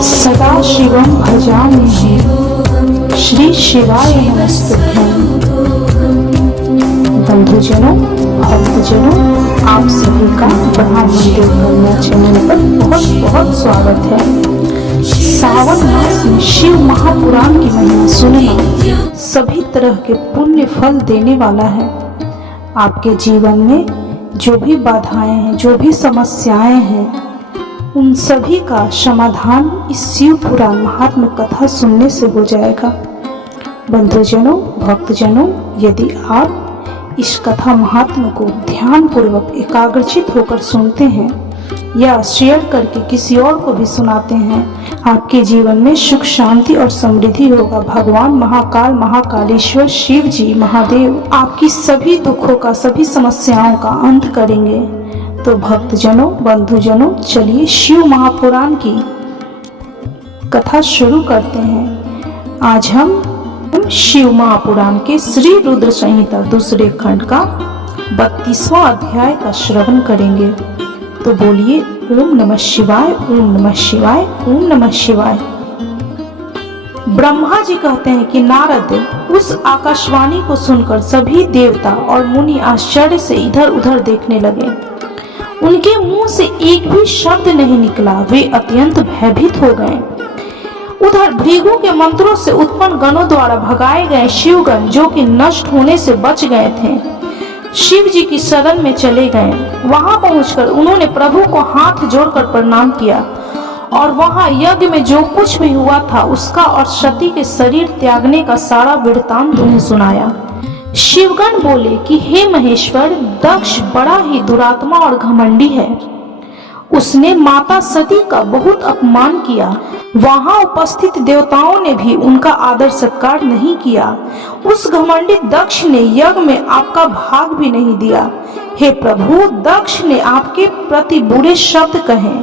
सदा शिवम भजामि श्री शिवाय नमस्तुभ्यं। बंधुजनों, भक्तजनों, आप सभी का ब्रह्म मंदिर कन्या चैनल पर बहुत बहुत स्वागत है। सावन मास में शिव महापुराण की महिमा सुनना सभी तरह के पुण्य फल देने वाला है। आपके जीवन में जो भी बाधाएं हैं, जो भी समस्याएं हैं, उन सभी का समाधान इस शिव पुराण महात्म्य कथा सुनने से हो जाएगा। बंधुजनों, भक्तजनों, यदि आप इस कथा महात्म्य को ध्यान पूर्वक एकाग्रचित होकर सुनते हैं या शेयर करके किसी और को भी सुनाते हैं, आपके जीवन में सुख, शांति और समृद्धि होगा। भगवान महाकाल, महाकालेश्वर शिव जी, महादेव आपकी सभी दुखों का, सभी समस्याओं का अंत करेंगे। तो भक्तजनों, बंधुजनों, चलिए शिव महापुराण की कथा शुरू करते हैं। आज हम शिव महापुराण के श्री रुद्र संहिता दूसरे खंड का 32वां अध्याय का श्रवण करेंगे। तो बोलिए ओम नमः शिवाय, ओम नमः शिवाय, ओम नमः शिवाय। ब्रह्मा जी कहते हैं कि नारद, उस आकाशवाणी को सुनकर सभी देवता और मुनि आश्चर्य से इधर उधर देखने लगे। उनके मुंह से एक भी शब्द नहीं निकला। वे अत्यंत भयभीत हो गए। उधर भृगु के मंत्रों से उत्पन्न गणों द्वारा भगाए गए शिवगण, जो कि नष्ट होने से बच गए थे, शिव जी की शरण में चले गए। वहां पहुंचकर उन्होंने प्रभु को हाथ जोड़कर प्रणाम किया और वहां यज्ञ में जो कुछ भी हुआ था उसका और सती के शरीर त्यागने का सारा वृत्तांत उन्हें सुनाया। शिवगण बोले कि हे महेश्वर, दक्ष बड़ा ही दुरात्मा और घमंडी है। उसने माता सती का बहुत अपमान किया। वहां उपस्थित देवताओं ने भी उनका आदर सत्कार नहीं किया। उस घमंडी दक्ष ने यज्ञ में आपका भाग भी नहीं दिया। हे प्रभु, दक्ष ने आपके प्रति बुरे शब्द कहे।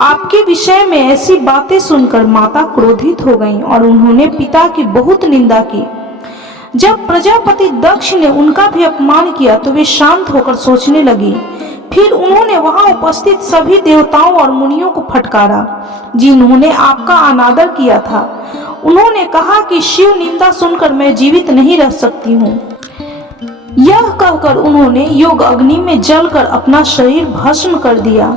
आपके विषय में ऐसी बातें सुनकर माता क्रोधित हो गईं और उन्होंने पिता की बहुत निंदा की। जब प्रजापति दक्ष ने उनका भी अपमान किया तो वे शांत होकर सोचने लगी। फिर उन्होंने वहां उपस्थित सभी देवताओं और मुनियों को फटकारा जिन्होंने आपका अनादर किया था। उन्होंने कहा कि शिव निंदा सुनकर मैं जीवित नहीं रह सकती हूँ। यह कहकर उन्होंने योग अग्नि में जलकर अपना शरीर भस्म कर दिया।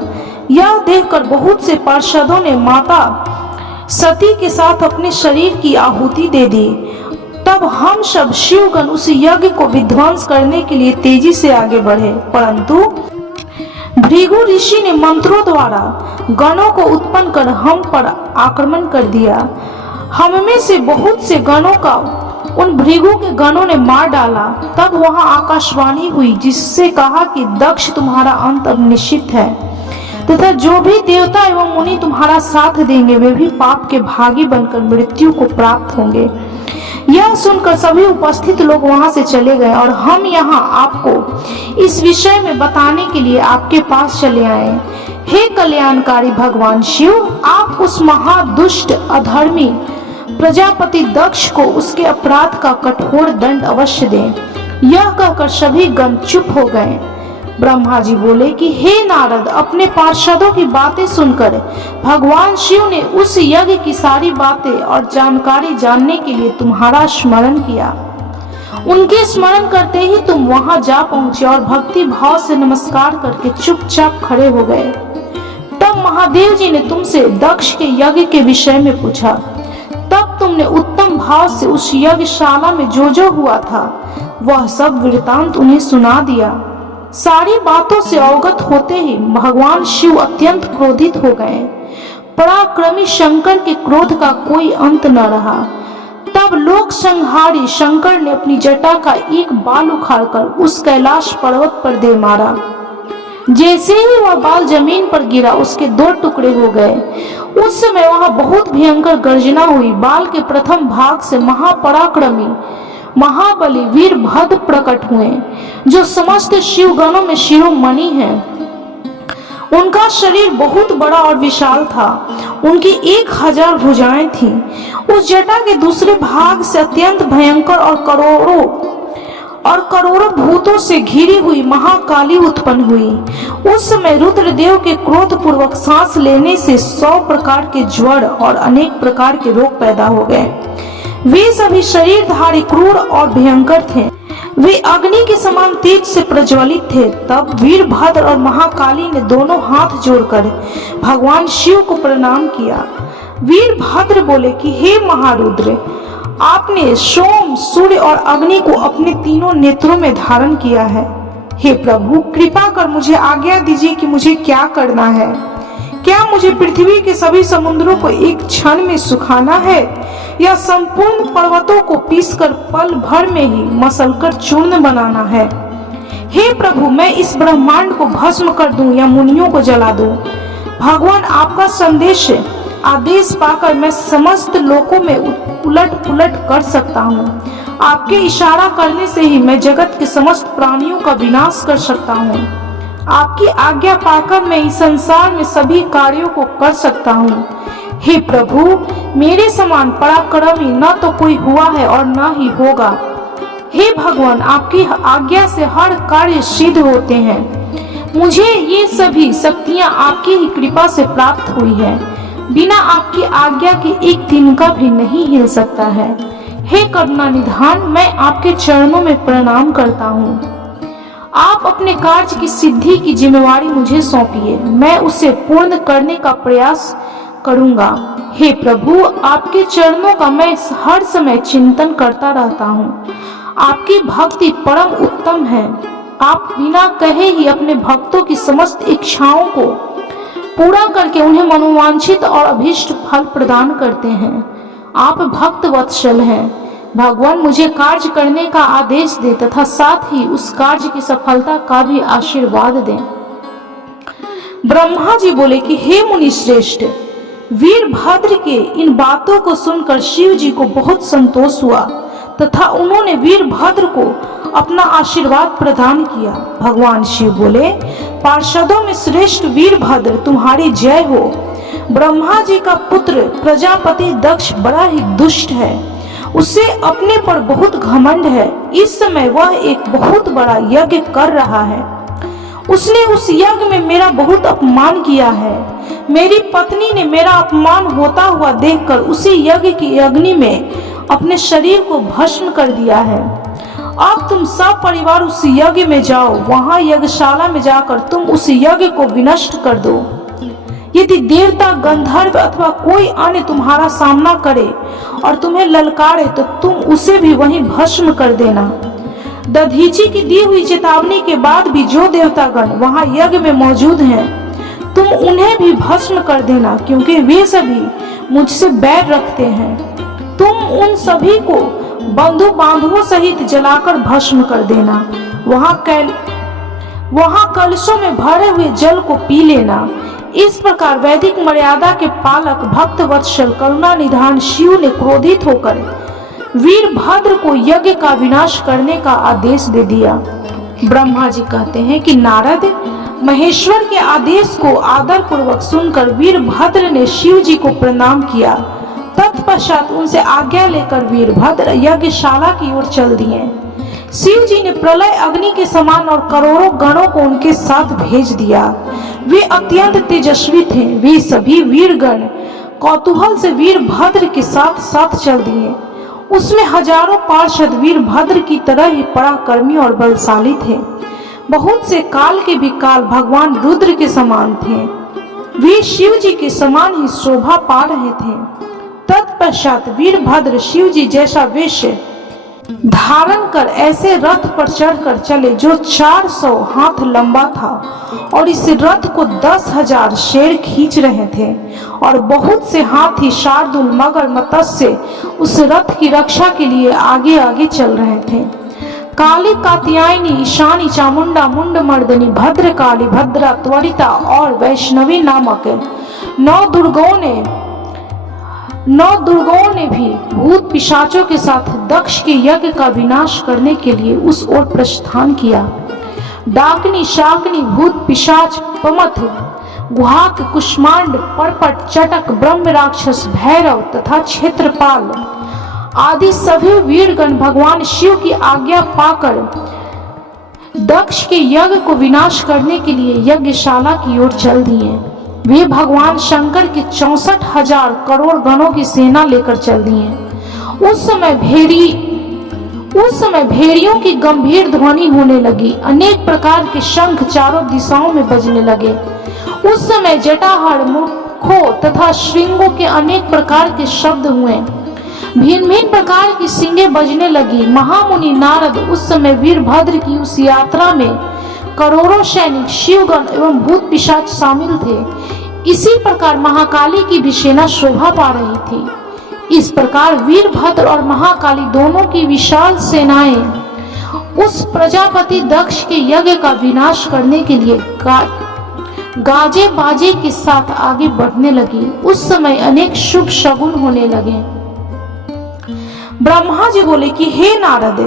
यह देखकर बहुत से पार्षदों ने माता सती के साथ अपने शरीर की आहुति दे दी। तब हम सब शिवगण उस यज्ञ को विध्वंस करने के लिए तेजी से आगे बढ़े, परंतु भृगु ऋषि ने मंत्रों द्वारा गणों को उत्पन्न कर हम पर आक्रमण कर दिया। हम में से बहुत से गणों का उन भृगु के गणों ने मार डाला। तब वहां आकाशवाणी हुई जिससे कहा कि दक्ष, तुम्हारा अंत अब निश्चित है तथा जो भी देवता एवं मुनि तुम्हारा साथ देंगे वे भी पाप के भागी बनकर मृत्यु को प्राप्त होंगे। यह सुनकर सभी उपस्थित लोग वहां से चले गए और हम यहाँ आपको इस विषय में बताने के लिए आपके पास चले आए। हे कल्याणकारी भगवान शिव, आप उस महादुष्ट अधर्मी प्रजापति दक्ष को उसके अपराध का कठोर दंड अवश्य दें। यह कहकर सभी गण चुप हो गए। ब्रह्मा जी बोले कि हे नारद, अपने पार्षदों की बातें सुनकर भगवान शिव ने उस यज्ञ की सारी बातें और जानकारी जानने के लिए तुम्हारा स्मरण किया। उनके स्मरण करते ही तुम वहां जा पहुंचे और भक्ति भाव से नमस्कार करके चुपचाप खड़े हो गए। तब महादेव जी ने तुमसे दक्ष के यज्ञ के विषय में पूछा। तब तुमने उत्तम भाव से उस यज्ञशाला में जो हुआ था वह सब वृत्तांत उन्हें सुना दिया। सारी बातों से अवगत होते ही भगवान शिव अत्यंत क्रोधित हो गए। पराक्रमी शंकर के क्रोध का कोई अंत न रहा। तब लोक संहारी शंकर ने अपनी जटा का एक बाल उखाड़कर उस कैलाश पर्वत पर दे मारा। जैसे ही वह बाल जमीन पर गिरा उसके 2 टुकड़े हो गए। उस समय वहां बहुत भयंकर गर्जना हुई। बाल के प्रथम भाग से महापराक्रमी महाबली वीरभद्र प्रकट हुए, जो समस्त शिवगणों में शिरोमणि हैं। उनका शरीर बहुत बड़ा और विशाल था। उनकी 1000 भुजाएं थीं। उस जटा के दूसरे भाग से अत्यंत भयंकर और करोड़ों भूतों से घिरी हुई महाकाली उत्पन्न हुई। उस समय रुद्रदेव के क्रोध पूर्वक सांस लेने से 100 प्रकार के ज्वर और अनेक प्रकार के रोग पैदा हो गए। वे सभी शरीरधारी क्रूर और भयंकर थे। वे अग्नि के समान तेज से प्रज्वलित थे। तब वीरभद्र और महाकाली ने दोनों हाथ जोड़कर भगवान शिव को प्रणाम किया। वीरभद्र बोले कि हे महारुद्र, आपने सोम, सूर्य और अग्नि को अपने तीनों नेत्रों में धारण किया है। हे प्रभु, कृपा कर मुझे आज्ञा दीजिए कि मुझे क्या करना है। क्या मुझे पृथ्वी के सभी समुद्रों को एक क्षण में सुखाना है या संपूर्ण पर्वतों को पीसकर पल भर में ही मसलकर चूर्ण बनाना है? हे प्रभु, मैं इस ब्रह्मांड को भस्म कर दूं या मुनियों को जला दूं? भगवान, आपका संदेश आदेश पाकर मैं समस्त लोकों में उलट पुलट कर सकता हूँ। आपके इशारा करने से ही मैं जगत के समस्त प्राणियों का विनाश कर सकता हूँ। आपकी आज्ञा पाकर मैं इस संसार में सभी कार्यों को कर सकता हूँ। हे प्रभु, मेरे समान पराक्रमी न तो कोई हुआ है और न ही होगा। हे भगवान, आपकी आज्ञा से हर कार्य सिद्ध होते हैं। मुझे ये सभी शक्तियाँ आपकी ही कृपा से प्राप्त हुई है। बिना आपकी आज्ञा के एक तिनका भी नहीं हिल सकता है। हे करुणा निधान, मैं आपके चरणों में प्रणाम करता हूँ। आप अपने कार्य की सिद्धि की जिम्मेवारी मुझे सौंपिए, मैं उसे पूर्ण करने का प्रयास करूंगा। हे प्रभु, आपके चरणों का मैं हर समय चिंतन करता रहता हूँ। आपकी भक्ति परम उत्तम है। आप बिना कहे ही अपने भक्तों की समस्त इच्छाओं को पूरा करके उन्हें मनोवांछित और अभीष्ट फल प्रदान करते हैं। आप भक्त वत्सल हैं। भगवान, मुझे कार्य करने का आदेश दे तथा साथ ही उस कार्य की सफलता का भी आशीर्वाद दें। ब्रह्मा जी बोले कि हे मुनि श्रेष्ठ, वीरभद्र के इन बातों को सुनकर शिव जी को बहुत संतोष हुआ तथा उन्होंने वीरभद्र को अपना आशीर्वाद प्रदान किया। भगवान शिव बोले, पार्षदों में श्रेष्ठ वीरभद्र, तुम्हारी जय हो। ब्रह्मा जी का पुत्र प्रजापति दक्ष बड़ा ही दुष्ट है। उसे अपने पर बहुत घमंड है। इस समय वह एक बहुत बड़ा यज्ञ कर रहा है। उसने उस यज्ञ में मेरा बहुत अपमान किया है। मेरी पत्नी ने मेरा अपमान होता हुआ देखकर उसी यज्ञ की अग्नि में अपने शरीर को भस्म कर दिया है। अब तुम सब परिवार उस यज्ञ में जाओ। वहां यज्ञशाला में जाकर तुम उस यज्ञ को विनष्ट कर दो। यदि देवता, गंधर्व अथवा कोई अन्य तुम्हारा सामना करे और तुम्हें ललकारे तो तुम उसे भी वहीं भस्म कर देना। दधीची की दी हुई चेतावनी के बाद भी जो देवतागण वहां यज्ञ में मौजूद हैं, तुम उन्हें भी भस्म कर देना, क्योंकि वे सभी मुझसे बैर रखते हैं। तुम उन सभी को बंधु बांधवों सहित जलाकर भस्म कर देना। वहां कलशों में भरे हुए जल को पी लेना। इस प्रकार वैदिक मर्यादा के पालक भक्त वत्सल करुणा निधान शिव ने क्रोधित होकर वीरभद्र को यज्ञ का विनाश करने का आदेश दे दिया। ब्रह्मा जी कहते हैं कि नारद महेश्वर के आदेश को आदर पूर्वक सुनकर वीरभद्र ने शिव जी को प्रणाम किया। तत्पश्चात उनसे आज्ञा लेकर वीरभद्र यज्ञशाला की ओर चल दिए। शिव जी ने प्रलय अग्नि के समान और करोड़ों गणों को उनके साथ भेज दिया। वे अत्यंत तेजस्वी थे। वे सभी वीरगण कौतूहल से वीरभद्र के साथ साथ चल दिए। उसमें हजारों पार्षद वीरभद्र की तरह ही पराक्रमी और बलशाली थे। बहुत से काल के भी काल भगवान रुद्र के समान थे। वे शिव जी के समान ही शोभा पा रहे थे। तत्पश्चात वीरभद्र शिव जी जैसा वेश धारण कर ऐसे रथ पर चढ़कर चले जो 400 हाथ लंबा था, और इस रथ को 10,000 शेर खींच रहे थे, और बहुत से हाथी, शार्दूल, मगर, मत्स्य उस रथ की रक्षा के लिए आगे आगे चल रहे थे। काली, कात्यायनी, ईशानी, चामुंडा, मुंडमर्दनी, भद्रकाली, भद्रा, त्वरिता और वैष्णवी नामक 9 दुर्गों ने भी भूत पिशाचों के साथ दक्ष के यज्ञ का विनाश करने के लिए उस ओर प्रस्थान किया। डाकनी, शाकनी, भूत पिशाच, पमथ, गुहाक, कुष्मांड, परपट, चटक, ब्रह्म राक्षस, भैरव तथा क्षेत्रपाल आदि सभी वीरगण भगवान शिव की आज्ञा पाकर दक्ष के यज्ञ को विनाश करने के लिए यज्ञशाला की ओर चल दिए। वे भगवान शंकर के 64,000 करोड़ गणों की सेना लेकर चल दिए। उस समय भेड़ियों की गंभीर ध्वनि होने लगी। अनेक प्रकार के शंख चारों दिशाओं में बजने लगे। उस समय जटाहर, मुखों तथा श्रृंगों के अनेक प्रकार के शब्द हुए। भिन्न भिन्न प्रकार की सींगें बजने लगी। महामुनि नारद उस समय वीरभद्र की उस यात्रा में करोड़ों सैनिक, शिवगण एवं भूत पिशाच शामिल थे। इसी प्रकार महाकाली की भी सेना शोभा पा रही थी। इस प्रकार वीरभद्र और महाकाली दोनों की विशाल सेनाएं उस प्रजापति दक्ष के यज्ञ का विनाश करने के लिए गाजे बाजे के साथ आगे बढ़ने लगी। उस समय अनेक शुभ शगुन होने लगे। ब्रह्मा जी बोले कि हे नारद,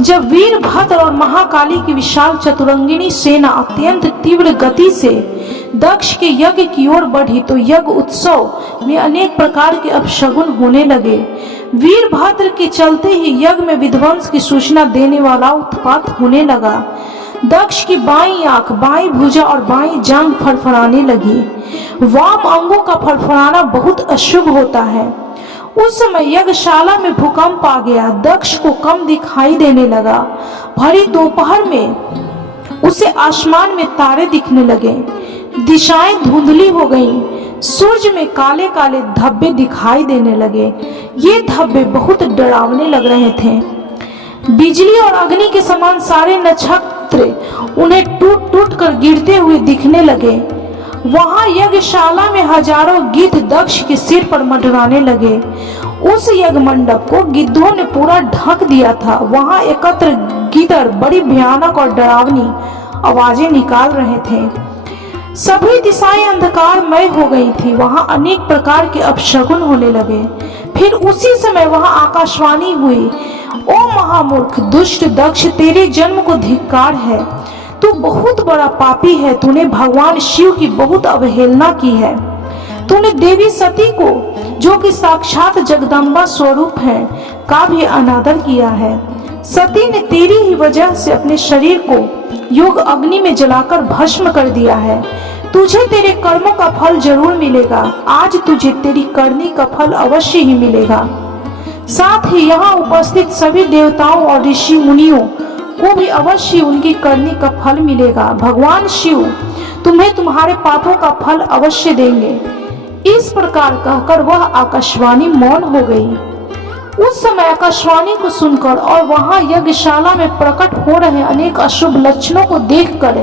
जब वीरभद्र और महाकाली की विशाल चतुरंगिनी सेना अत्यंत तीव्र गति से दक्ष के यज्ञ की ओर बढ़ी तो यज्ञ उत्सव में अनेक प्रकार के अपशगुन होने लगे। वीरभद्र के चलते ही यज्ञ में विध्वंस की सूचना देने वाला उत्पात होने लगा। दक्ष की बाईं आंख, बाईं भुजा और बाईं जांघ फड़फड़ाने लगी। वाम अंगों का फड़फड़ाना बहुत अशुभ होता है। उस समय यज्ञशाला में भूकंप आ गया। दक्ष को कम दिखाई देने लगा। भरी दोपहर में उसे आसमान में तारे दिखने लगे। दिशाएं धुंधली हो गईं। सूरज में काले काले धब्बे दिखाई देने लगे। ये धब्बे बहुत डरावने लग रहे थे। बिजली और अग्नि के समान सारे नक्षत्र उन्हें टूट टूट कर गिरते हुए दिखने लगे। वहां यज्ञशाला में हजारों गिद्ध दक्ष के सिर पर मंडराने लगे। उस यज्ञ मंडप को गिद्धों ने पूरा ढक दिया था। वहां एकत्र गिद्ध बड़ी भयानक और डरावनी आवाजें निकाल रहे थे। सभी दिशाएं अंधकारमय हो गई थी। वहां अनेक प्रकार के अपशगुन होने लगे। फिर उसी समय वहां आकाशवाणी हुई, ओ महामूर्ख दुष्ट दक्ष, तेरे जन्म को धिक्कार है। तू बहुत बड़ा पापी है। तूने भगवान शिव की बहुत अवहेलना की है। तूने देवी सती को, जो कि साक्षात जगदम्बा स्वरूप है, का भी अनादर किया है। सती ने तेरी ही वजह से अपने शरीर को योग अग्नि में जलाकर भस्म कर दिया है। तुझे तेरे कर्मों का फल जरूर मिलेगा। आज तुझे तेरी करनी का फल अवश्य ही मिलेगा। साथ ही यहाँ उपस्थित सभी देवताओं और ऋषि मुनियों को भी अवश्य उनकी करनी का फल मिलेगा। भगवान शिव तुम्हें तुम्हारे पापों का फल अवश्य देंगे। इस प्रकार कहकर वह आकाशवाणी मौन हो गई। उस समय आकाशवाणी को सुनकर और वहां यज्ञशाला में प्रकट हो रहे अनेक अशुभ लक्षणों को देखकर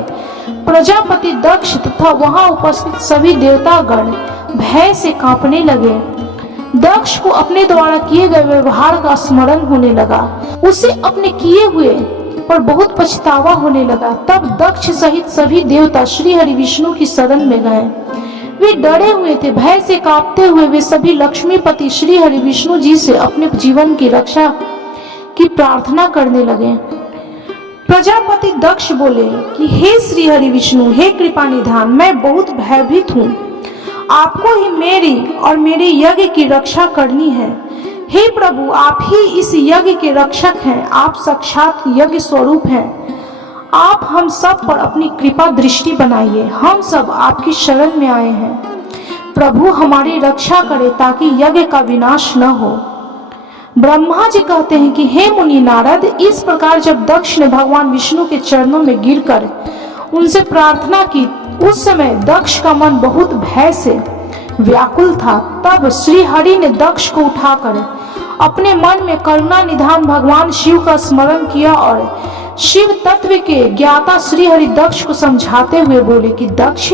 प्रजापति दक्ष तथा वहां उपस्थित सभी देवतागण भय से कांपने लगे। दक्ष को अपने द्वारा किए गए व्यवहार का स्मरण होने लगा। उसे अपने किए हुए पर बहुत पछतावा होने लगा। तब दक्ष सहित सभी देवता श्री हरि विष्णु की शरण में गए। वे डरे हुए थे। भय से कांपते हुए वे सभी लक्ष्मीपति श्री हरि विष्णु जी से अपने जीवन की रक्षा की प्रार्थना करने लगे। प्रजापति दक्ष बोले कि हे श्री हरि विष्णु, हे कृपा निधान, मैं बहुत भयभीत हूँ। आपको ही मेरी और मेरे यज्ञ की रक्षा करनी है। हे प्रभु, आप ही इस यज्ञ के रक्षक हैं। आप साक्षात यज्ञ स्वरूप हैं। आप हम सब पर अपनी कृपा दृष्टि बनाइए। हम सब आपकी शरण में आए हैं। प्रभु हमारी रक्षा करें ताकि यज्ञ का विनाश न हो। ब्रह्मा जी कहते हैं कि हे मुनि नारद, इस प्रकार जब दक्ष ने भगवान विष्णु के चरणों में गिरकर उनसे प्रार्थना की, उस समय दक्ष का मन बहुत भय से व्याकुल था। तब श्री हरि ने दक्ष को उठाकर अपने मन में करुणा निधान भगवान शिव का स्मरण किया और शिव तत्व के ज्ञाता श्री हरि दक्ष को समझाते हुए बोले कि दक्ष,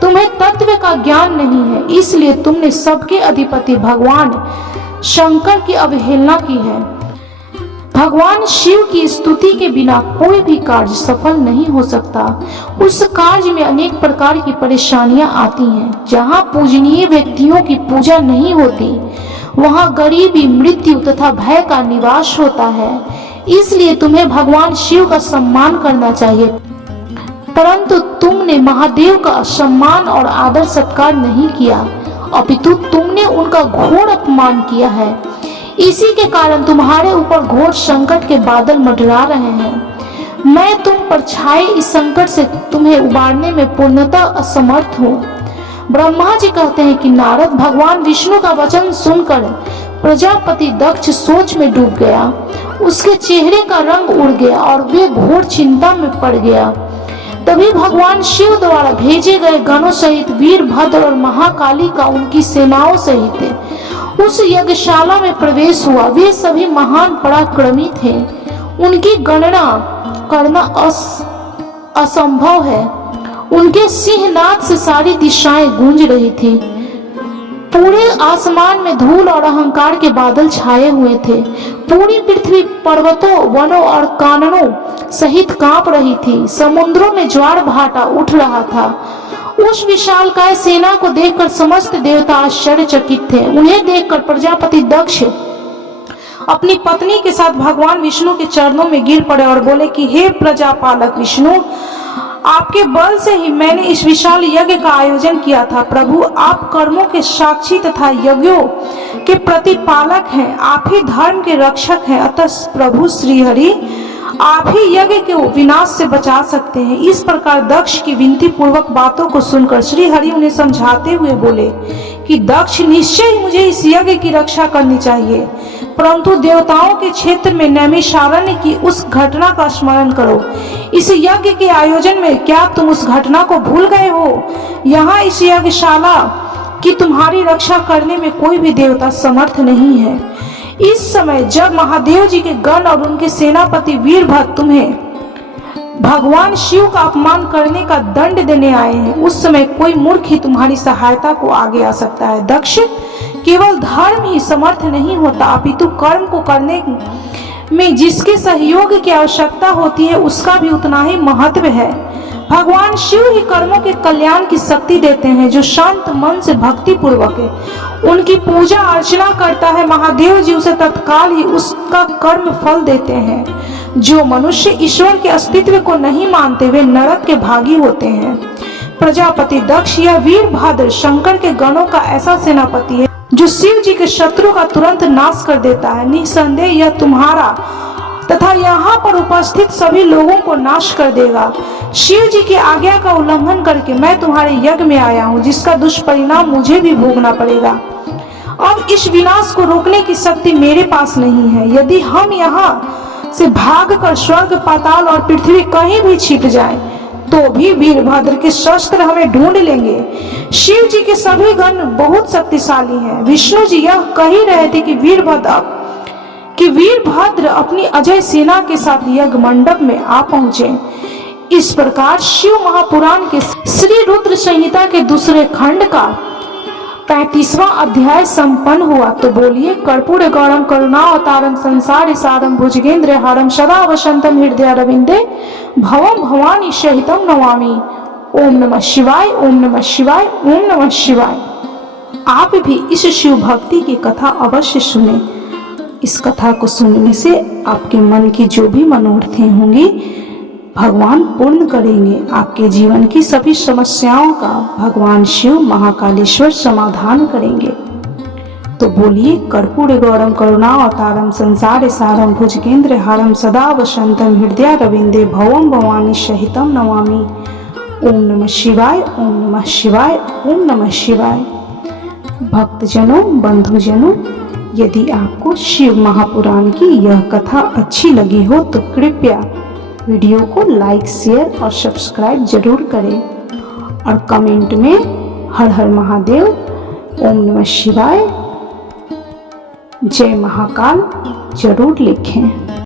तुम्हें तत्व का ज्ञान नहीं है, इसलिए तुमने सबके अधिपति भगवान शंकर की अवहेलना की है। भगवान शिव की स्तुति के बिना कोई भी कार्य सफल नहीं हो सकता। उस कार्य में अनेक प्रकार की परेशानियां आती हैं। जहाँ पूजनीय व्यक्तियों की पूजा नहीं होती, वहाँ गरीबी, मृत्यु तथा भय का निवास होता है। इसलिए तुम्हें भगवान शिव का सम्मान करना चाहिए, परंतु तुमने महादेव का सम्मान और आदर सत्कार नहीं किया, अपितु तुमने उनका घोर अपमान किया है। इसी के कारण तुम्हारे ऊपर घोर संकट के बादल मंडरा रहे हैं। मैं तुम पर छाए इस संकट से तुम्हें उबारने में पूर्णतः असमर्थ हूँ। ब्रह्मा जी कहते हैं कि नारद भगवान विष्णु का वचन सुनकर प्रजापति दक्ष सोच में डूब गया। उसके चेहरे का रंग उड़ गया और वे घोर चिंता में पड़ गया। तभी भगवान शिव द्वारा भेजे गए गणों सहित वीरभद्र और महाकाली का उनकी सेनाओं सहित उस यज्ञशाला में प्रवेश हुआ। वे सभी महान पराक्रमी थे, उनकी गणना करना असंभव है। उनके सिंहनाद से सारी दिशाएं गूंज रही थी। पूरे आसमान में धूल और अहंकार के बादल छाए हुए थे। पूरी पृथ्वी पर्वतों, वनों और काननों सहित कांप रही थी। समुद्रों में ज्वार भाटा उठ रहा था। उस विशालकाय सेना को देखकर समस्त देवता आश्चर्यचकित थे। उन्हें देखकर प्रजापति दक्ष अपनी पत्नी के साथ भगवान विष्णु के चरणों में गिर पड़े और बोले कि हे प्रजापालक विष्णु, आपके बल से ही मैंने इस विशाल यज्ञ का आयोजन किया था। प्रभु, आप कर्मों के साक्षी तथा यज्ञों के प्रतिपालक हैं। आप ही धर्म के रक्षक हैं। अतः प्रभु श्री हरि, आप ही यज्ञ के विनाश से बचा सकते हैं। इस प्रकार दक्ष की विनती पूर्वक बातों को सुनकर श्री हरि उन्हें समझाते हुए बोले कि दक्ष, निश्चय ही मुझे इस यज्ञ की रक्षा करनी चाहिए, परंतु देवताओं के क्षेत्र में नैमिषारण्य की उस घटना का स्मरण करो। इस यज्ञ के आयोजन में क्या तुम उस घटना को भूल गए हो? यहाँ इस यज्ञशाला की तुम्हारी रक्षा करने में कोई भी देवता समर्थ नहीं है। इस समय जब महादेव जी के गण और उनके सेनापति वीरभद्र तुम्हें भगवान शिव का अपमान करने का दंड देने आए हैं, उस समय कोई मूर्ख ही तुम्हारी सहायता को आगे आ सकता है। दक्ष, केवल धर्म ही समर्थ नहीं होता, अपितु कर्म को करने में जिसके सहयोग की आवश्यकता होती है उसका भी उतना ही महत्व है। भगवान शिव ही कर्मों के कल्याण की शक्ति देते हैं। जो शांत मन से भक्ति पूर्वक उनकी पूजा अर्चना करता है, महादेव जी उसे तत्काल ही उसका कर्म फल देते हैं। जो मनुष्य ईश्वर के अस्तित्व को नहीं मानते वे नरक के भागी होते हैं। प्रजापति दक्ष या वीरभद्र शंकर के गणों का ऐसा सेनापति है जो शिव जी के शत्रु का तुरंत नाश कर देता है। निसंदेह यह तुम्हारा तथा यहाँ पर उपस्थित सभी लोगों को नाश कर देगा। शिव जी की आज्ञा का उल्लंघन करके मैं तुम्हारे यज्ञ में आया हूँ, जिसका दुष्परिणाम मुझे भी भोगना पड़ेगा। अब इस विनाश को रोकने की शक्ति मेरे पास नहीं है। यदि हम यहाँ से भागकर स्वर्ग, पाताल और पृथ्वी कहीं भी छिप जाएं, तो भी वीरभद्र के शस्त्र हमें ढूंढ लेंगे। शिव जी के सभी गण बहुत शक्तिशाली हैं। विष्णु जी यह कह ही रहे थे कि वीरभद्र अपनी अजय सेना के साथ यज्ञ मंडप में आ पहुंचे। इस प्रकार शिव महापुराण के श्री रुद्र संहिता के दूसरे खंड का 35वां अध्याय संपन्न हुआ। तो बोलिए, कर्पूर गौरम करुणावतारम संसार सारम भुजगेंद्र हारम सदा वसंतम हृदय रविंदे भवम भवानी सहितम नमामि। ओम नमः शिवाय, ओम नमः शिवाय, ओम नमः शिवाय। आप भी इस शिव भक्ति की कथा अवश्य सुने। इस कथा को सुनने से आपके मन की जो भी मनोरथें होंगी भगवान पूर्ण करेंगे। आपके जीवन की सभी समस्याओं का भगवान शिव महाकालेश्वर समाधान करेंगे। तो बोलिए, कर्पूर गौरम करुणावतारम संसार सारम भुजगेंद्र हारम सदा वसंतम हृदय रविंदे भवम भवानी सहितम नमामि। ओम नमः शिवाय, ओम नमः शिवाय, ओम नमः शिवाय। भक्तजनों, बंधुजनों, यदि आपको शिव महापुराण की यह कथा अच्छी लगी हो तो कृपया वीडियो को लाइक, शेयर और सब्सक्राइब जरूर करें और कमेंट में हर हर महादेव, ओम नमः शिवाय, जय महाकाल जरूर लिखें।